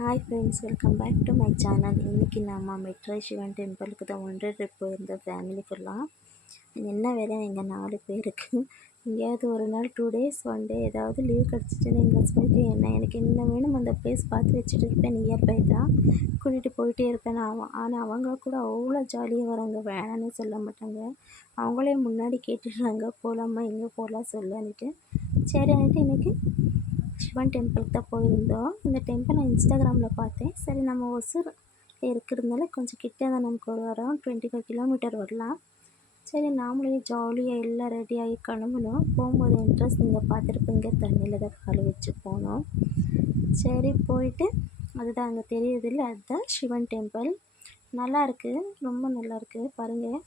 Hi friends, welcome back to my channel. இன்றைக்கி நம்ம metro Sivan டெம்பிளுக்கு தான் ஒன்றரை ட்ரிப் போயிருந்தோம் ஃபேமிலி ஃபுல்லாக. என்ன வேலை எங்கள் 4 பேருக்கு எங்கேயாவது ஒரு நாள் 2 டேஸ் 1 டே ஏதாவது லீவ் கிடச்சிச்சுன்னு எங்கள் ஹஸ்பண்டுக்கு எனக்கு என்ன வேணும் அந்த ப்ளேஸ் பார்த்து வச்சுட்டு இருப்பேன். நியர்பை தான் கூட்டிகிட்டு போயிட்டே இருப்பேன் ஆனால் அவங்க கூட அவ்வளோ ஜாலியாக வராங்க, வேணான்னு சொல்ல மாட்டாங்க. அவங்களே முன்னாடி கேட்டுடுறாங்க, போகலாமா எங்கே போகலாம் சொல்லுன்னுட்டு. சரின்ட்டு இன்றைக்கி சிவன் டெம்பிளுக்கு தான் போயிருந்தோம். இந்த டெம்பிள் நான் இன்ஸ்டாகிராமில் பார்த்தேன். சரி, நம்ம ஒசூர் இருக்கிறதுனால கொஞ்சம் கிட்டே தான், நமக்கு ஒரு அரௌண்ட் 25 கிலோமீட்டர் வரலாம். சரி, நாமளே ஜாலியாக எல்லாம் ரெடியாகி கிளம்புனோம். போகும்போது இன்ட்ரெஸ்ட் நீங்கள் பார்த்துருப்பீங்க, தண்ணியில் தான் காலை வச்சு போனோம். சரி, போயிட்டு அதுதான் அங்கே தெரியுதில்ல, அதுதான் சிவன் டெம்பிள். நல்லாயிருக்கு, ரொம்ப நல்லாயிருக்கு. பாருங்கள்,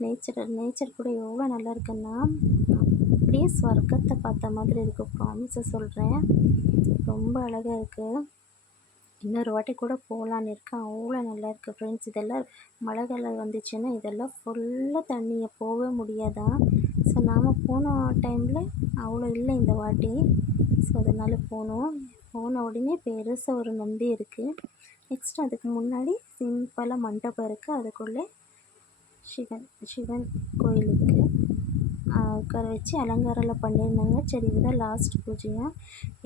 நேச்சர் கூட எவ்வளோ நல்லா இருக்குன்னா அப்படியே ஸ்வர்க்கத்தை பார்த்த மாதிரி இருக்குது. ப்ராமிஸை சொல்கிறேன், ரொம்ப அழகாக இருக்குது. இன்னொரு வாட்டி கூட போகலான்னு இருக்கேன், அவ்வளோ நல்லா இருக்குது ஃப்ரெண்ட்ஸ். இதெல்லாம் மழை காலம் வந்துச்சுன்னா இதெல்லாம் ஃபுல்லாக தண்ணியை போகவே முடியாதான். ஸோ நாம் போன டைமில் அவ்வளோ இல்லை இந்த வாட்டி. ஸோ அதனால் போன உடனே பெருசாக ஒரு நந்தி இருக்குது. நெக்ஸ்ட் அதுக்கு முன்னாடி சிம்பிளாக மண்டபம் இருக்குது, அதுக்குள்ளே சிவன் கோயில் இருக்குது. உட்கார வச்சு அலங்காரம்லாம் பண்ணியிருந்தாங்க. சரி, இதுதான் லாஸ்ட் பூஜையாக.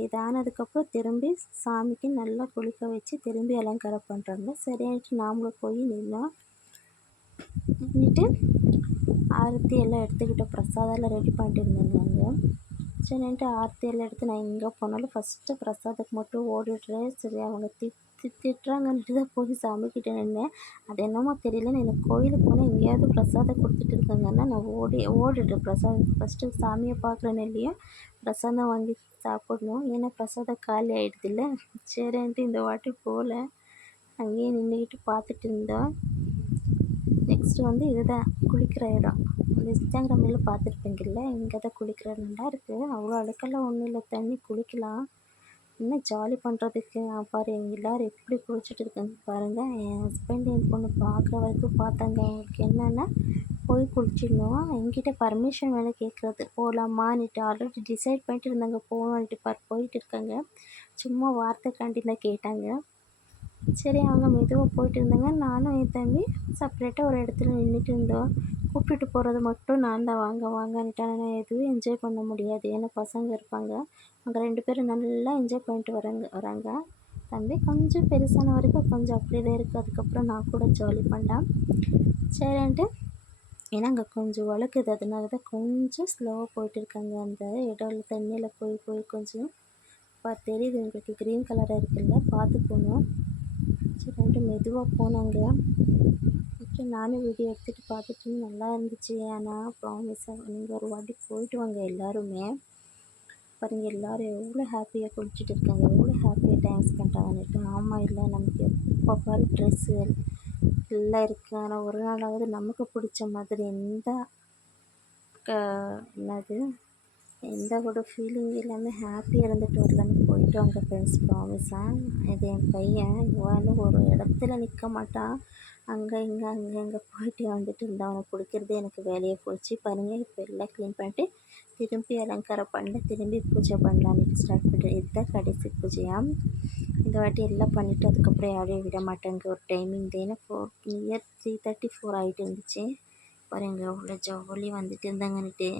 இது ஆனதுக்கப்புறம் திரும்பி சாமிக்கு நல்லா குளிக்க வச்சு திரும்பி அலங்காரம் பண்ணுறாங்க. சரியாயிட்டு நாமளும் போய் நின்றுட்டு ஆரத்தி எல்லாம் எடுத்துக்கிட்டோம். பிரசாதம்லாம் ரெடி பண்ணிட்டு இருந்தாங்க. சரின்ட்டு ஆரத்தி எல்லாம் எடுத்து நான் எங்கே போனாலும் ஃபஸ்ட்டு பிரசாதத்துக்கு மட்டும் ஓடிடுறேன். சரி, அவங்க திட்டுறாங்கன்ட்டு தான் போய் சாமிக்கிட்ட நின்னேன். அது என்னமோ தெரியல, எனக்கு கோயிலுக்கு போனால் எங்கேயாவது பிரசாதம் கொடுத்துட்டு இருக்காங்கன்னா நான் ஓடிடுறேன். பிரசாதம் ஃபஸ்ட்டு சாமியை பார்க்குறேன்னு இல்லையா, பிரசாதம் வாங்கி சாப்பிடணும். ஏன்னா பிரசாதம் காலி ஆகிடுதில்ல. சரின்ட்டு இந்த வாட்டி போகல, அங்கேயே நின்றுக்கிட்டு பார்த்துட்டு இருந்தோம். நெக்ஸ்ட்டு இதுதான் குளிக்கிற இடம். இன்ஸ்டாகிராமில் பார்த்துருப்பீங்கள்ல, இங்கே தான் குளிக்கிற நல்லா இருக்குது. அவ்வளோ அழுக்கெல்லாம் ஒன்றும் இல்லை, தண்ணி குளிக்கலாம். இன்னும் ஜாலி பண்ணுறதுக்கு பாரு, எல்லோரும் எப்படி குளிச்சுட்டு இருக்காங்க பாருங்கள். என் ஹஸ்பண்ட் என் பொண்ணு பார்க்குற வரைக்கும் பார்த்தாங்க. அவங்களுக்கு என்னென்னா போய் குளிச்சிடணும். என்கிட்ட பர்மிஷன் வேலை கேட்குறது, போகலாமான்னுட்டு ஆல்ரெடி டிசைட் பண்ணிட்டு இருந்தாங்க போகணுன்ட்டு. போயிட்டு இருக்காங்க, சும்மா வார்த்தைக்காண்டி தான் கேட்டாங்க. சரி, அவங்க மெதுவாக போயிட்டு இருந்தாங்க. நானும் என் தம்பி செப்ரேட்டாக ஒரு இடத்துல நின்றுட்டு இருந்தோம். கூப்பிட்டுட்டு போகிறது மட்டும் நான் தான், வாங்கன்னுட்டு. ஆனால் எதுவும் என்ஜாய் பண்ண முடியாது, ஏன்னா பசங்க இருப்பாங்க. அவங்க 2 பேரும் நல்லா என்ஜாய் பண்ணிட்டு வராங்க. தம்பி கொஞ்சம் பெருசான வரைக்கும் கொஞ்சம் அப்படியே தான் இருக்குது. அதுக்கப்புறம் நான் கூட ஜாலி பண்ணேன். சரின்ட்டு ஏன்னா அங்கே கொஞ்சம் வழுக்குது, அதனால தான் கொஞ்சம் ஸ்லோவாக போயிட்டு இருக்காங்க. அந்த இடம் தண்ணியில் போய் கொஞ்சம் தெரியுது உங்களுக்கு, க்ரீன் கலராக இருக்குல்ல, பார்த்து போகணும். சரின்ட்டு மெதுவாக போனாங்க. அப்புறம் நானும் வீடியோ எடுத்துகிட்டு பார்த்துட்டு நல்லா இருந்துச்சு. ஆனால் ப்ராமிஸாக நீங்கள் ஒரு வாட்டி போயிட்டு வாங்க எல்லாருமே. பாருங்கள், எல்லோரும் எவ்வளோ ஹாப்பியாக குளிச்சுட்டு இருக்காங்க, எவ்வளோ ஹாப்பியாக டைம் ஸ்பெண்ட் ஆகிட்டு. ஆமாம், இல்லை நமக்கு எப்போ பாரு ட்ரெஸ்ஸு எல்லாம் இருக்குது. ஆனால் ஒரு நாளாவது நமக்கு பிடிச்ச மாதிரி எந்த ஒரு ஃபீலிங் எல்லாமே ஹாப்பியாக இருந்துட்டு வரலான்னு போயிட்டு வாங்க ஃப்ரெண்ட்ஸ், ப்ராமிஸாக. இது என் பையன், இவன் ஒரு இடத்துல நிற்க மாட்டான், அங்கே இங்கே போயிட்டு வந்துட்டு இருந்தான். அவனை பிடிக்கிறதே எனக்கு வேலையை போச்சு. பாருங்கள், இப்போ எல்லாம் க்ளீன் பண்ணிட்டு திரும்பி அலங்காரம் பண்ண திரும்பி பூஜை பண்ணலான்னு ஸ்டார்ட் பண்ணுறேன். இதுதான் கடைசி பூஜையாக. இந்த வாட்டி எல்லாம் பண்ணிவிட்டு அதுக்கப்புறம் யாரையும் விட மாட்டேங்க. ஒரு டைமிங் தேனா 3:34 ஆகிட்டு இருந்துச்சு. பாருங்கள், அவ்வளோ ஜாலி வந்துட்டு இருந்தாங்கன்னுட்டு.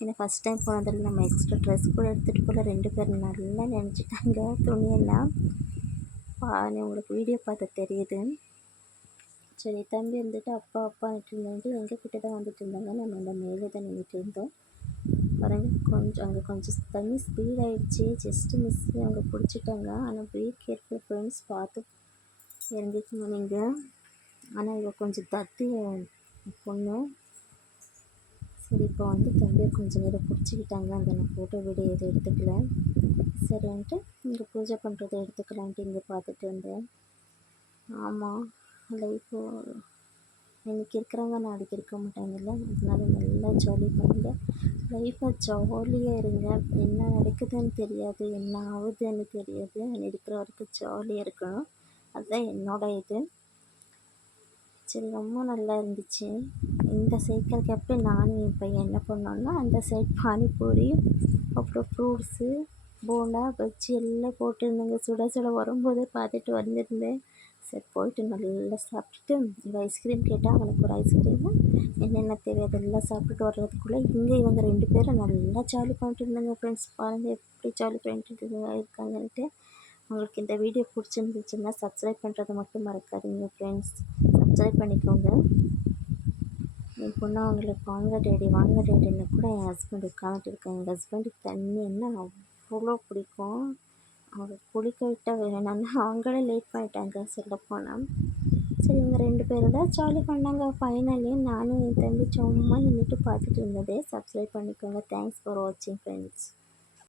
ஏன்னா ஃபஸ்ட் டைம் போனதில் நம்ம எக்ஸ்ட்ரா ட்ரெஸ் கூட எடுத்துகிட்டு போல. 2 பேரும் நல்லா நினச்சிட்டாங்க துணியெல்லாம். உங்களுக்கு வீடியோ பார்த்து தெரியுது. சரி, தம்பி இருந்துட்டு அப்பான்ட்டு இருந்துட்டு எங்கள் கிட்டே தான் வந்துட்டு இருந்தாங்க. நம்ம அந்த மேலே தான் நின்றுட்டு இருந்தோம். பாருங்கள், அங்கே கொஞ்சம் தண்ணி ஸ்பீட் ஆகிடுச்சி, ஜஸ்ட்டு மிஸ் அங்கே பிடிச்சிட்டாங்க. ஆனால் பி கேர்ஃபுல் ஃப்ரெண்ட்ஸ், பார்த்து இறங்கிக்கணும் நீங்கள். ஆனால் இவ கொஞ்சம் தத்தி பொண்ணு. சரி, இப்போ தம்பியை கொஞ்சம் நேரம் பிடிச்சிக்கிட்டாங்க. அந்த நான் ஃபோட்டோ வீடியோ எதுவும் எடுத்துக்கல. சரின்ட்டு இங்கே பூஜை பண்ணுறதை எடுத்துக்கலான்ட்டு இங்கே பார்த்துட்டு இருந்தேன். ஆமாம், லைஃபு இன்றைக்கி இருக்கிறவங்க நாளைக்கு இருக்க மாட்டாங்கல்ல, அதனால நல்லா ஜாலி பண்ணுங்கள். லைஃப்பை ஜாலியாக இருங்க. என்ன நடக்குதுன்னு தெரியாது, என்ன ஆகுதுன்னு தெரியாது. இருக்கிற வரைக்கும் ஜாலியாக இருக்கணும், அதுதான் என்னோடய இது. சரி, ரொம்ப நல்லா இருந்துச்சு. இந்த சைக்கிளுக்கு எப்படி நானும் என் பையன் என்ன பண்ணோன்னா, அந்த சைட் பானிபூரி, அப்புறம் ஃப்ரூட்ஸு, போண்டா பஜ்ஜி எல்லாம் போட்டிருந்தாங்க. சுட சுட வரும்போதே பார்த்துட்டு வந்திருந்தேன். சரி போயிட்டு நல்லா சாப்பிட்டுட்டு இவன் ஐஸ்கிரீம் கேட்டால் அவனுக்கு ஒரு ஐஸ்கிரீமு என்னென்ன தேவை அதெல்லாம் சாப்பிட்டுட்டு வர்றதுக்குள்ளே இங்கே இவங்க 2 பேரும் நல்லா ஜாலி பண்ணிட்டு இருந்தாங்க ஃப்ரெண்ட்ஸ். பாருங்கள் எப்படி ஜாலி பண்ணிட்டு இருக்காங்கன்ட்டு. உங்களுக்கு இந்த வீடியோ பிடிச்சிருந்துச்சுன்னா சப்ஸ்கிரைப் பண்ணுறதை மட்டும் மறக்காதீங்க ஃப்ரெண்ட்ஸ். சப்ஸ்கிரைப் பண்ணிக்கோங்க. என் பொண்ணு அவங்களுக்கு வாங்க டேடின்னு கூட என் ஹஸ்பண்ட் உட்காந்துட்டு எங்கள் ஹஸ்பண்டுக்கு தண்ணின்னா அவ்வளோ பிடிக்கும். அவங்க குளிக்க விட்டால் வேணும்னா அவங்களே லேட் பண்ணிட்டாங்க சொல்லப்போனால். சரி இவங்க 2 பேரும் தான் ஜாலி பண்ணாங்க. ஃபைனலி நானும் என் தம்பி சும்மா நின்றுட்டு பார்த்துட்டு இருந்ததே. சப்ஸ்கிரைப் பண்ணிக்கோங்க. தேங்க்ஸ் ஃபார் வாட்சிங் ஃப்ரெண்ட்ஸ்.